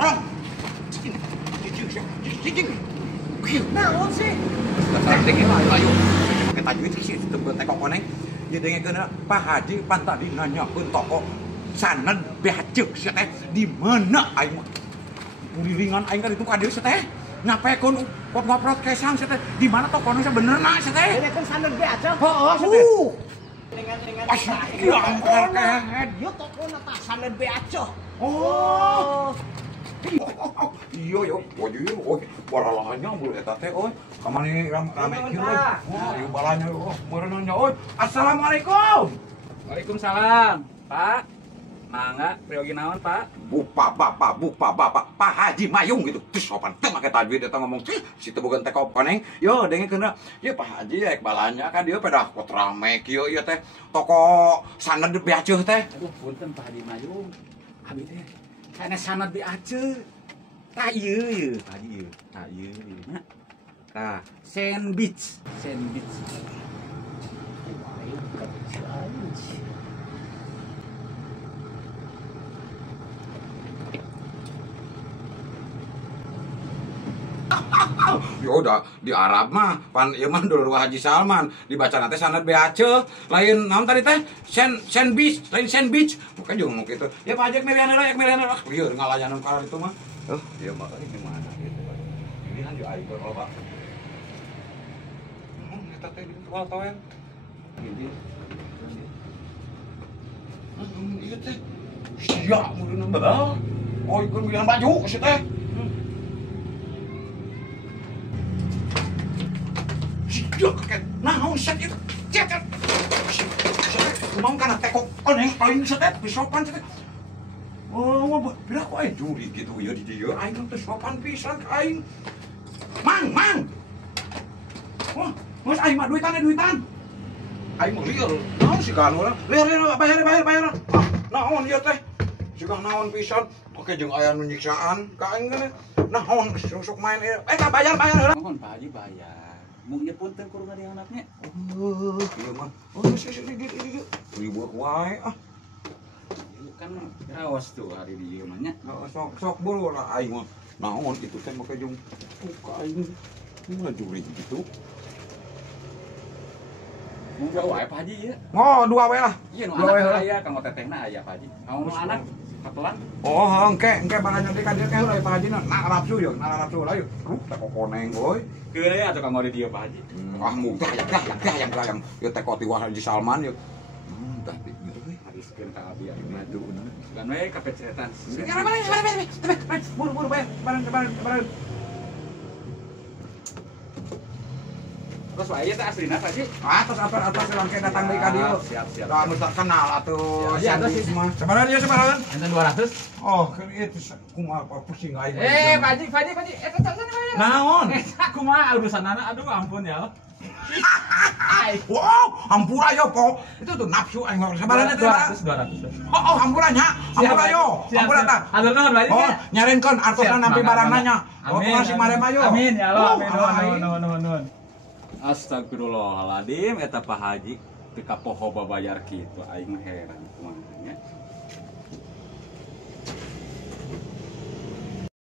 Orang. Naon sih? Ayo. Pakai tajwid sih teu teko koneng. Ieu dengekeun Pak Haji pan tadi nanyakeun toko sanen beaceuk sia teh di mana aing mah. Ulilingan aing ka ditu ka dieu sia teh. Ngapekeun ngoprot kesang sia teh. Di mana tokona sebenarnya sia teh? Ini kan sanen beaceuk. Heeh sia teh. Dengan Iya ampun kehet. Ieu tokona tah sanen beaceuk. Oh. Iya yo, baralahnya mulu eta teh euy. Kamari rame kieu euy. Oh, ieu balanya euy. Meureunnya euy. Assalamualaikum. Waalaikumsalam, Pak. Mangga, priogi naon, Pak? Bupa bapak, Pak Haji Mayung gitu. Terus sopan teh make tajwid eta ngomong si teu boga teh koneng. Yo dengekeun ieu Pak Haji ek balanya kan dieu pada pot rame kieu ieu teh toko sanad beaceuk teh. Aduh, punten Pak Haji Mayung. Abi teh kana sanad beaceuk. Tah ieu Pak Haji ieu. Tah ieu nya. Tah, sandwich. Yo udah di Arab mah pan ieu mah dulu Haji Salman dibaca teh sanad beaceuk lain naon tadi teh sandwich lain sandwich bukan juga ngomong gitu ya Pak Haji meriana lah lieur ngalayanan ka itu mah ieu mah ini gimana gitu ini kan yo aing loba eta teh di tual toel ini ieu teh sia mun beul oh ikut milihan baju si teh Duh, kakek, naon set itu? Cet. Kumaha kana teko koneng aing set pisopan set. Oh, bira ku aing juri gitu ya di dieu. Aing teh sopan pisan ka aing. Mang. Wah, geus aing mah duitan. Aing mah lieur. Naon sih kan urang? Lieur bayar. Ah, naon ieu teh? Sigang naon pisan? Oke jeung aya nu nyiksaan ka aing teh. Naon sok main ieu? Bayar heula. Mohon Pak Haji bayar. Mungkin punten kurang ada anaknya. Iya mah. Oh, di. Ribut wae ah. Ieu kan raos tuh hari di ieu mah nya. Sok buru lah aing mah. Naon itu teh make jeung buka aing. Mana juri gitu. Mau wae Pak Haji ieu. Oh, dua we lah. Iya nu anak aya kanggo tetehna aya Pak Haji. Kamu anak katelan. Oh, engke barang teh ka dieu teh Pak Haji na nafsu yeuh, nafsu lah yeuh. Teh koneng euy. Keure atuh kanggo di dieu Pak Haji. Ah mudah yang ieu teh koti Haji Salman yeuh. Tah gitu we. Hariskeun ka abi ari madu. Kan we kapecetan. Buru bayar. Barang. Terus wae teh aslina Pak Haji. Atas rangke datang deui ka dieu. Siap. Da anu tak kenal atuh. Iya, ada sih. Sabaraha dia sabaraha? Enten 200. Oh, kan itu kumaha pusing aing. Pak Haji, eta sana bayar. Naon? Kumaha urusanana? Aduh ampun ya. Wow, hampura yo po. Itu tuh nafsu aing sabaraha teh? 200. Oh, hampura nya. Hampura yo. Hampura tah. Atur nuhun Pak Haji. Oh, nyarenkeun artosna nampi barangna nya. Oh, si marema yo. Amin ya Allah. Amin. Nuhun. Astagfirullahaladzim, eta Pak Haji teu kapoho babayar kitu aing heran kumaha nya.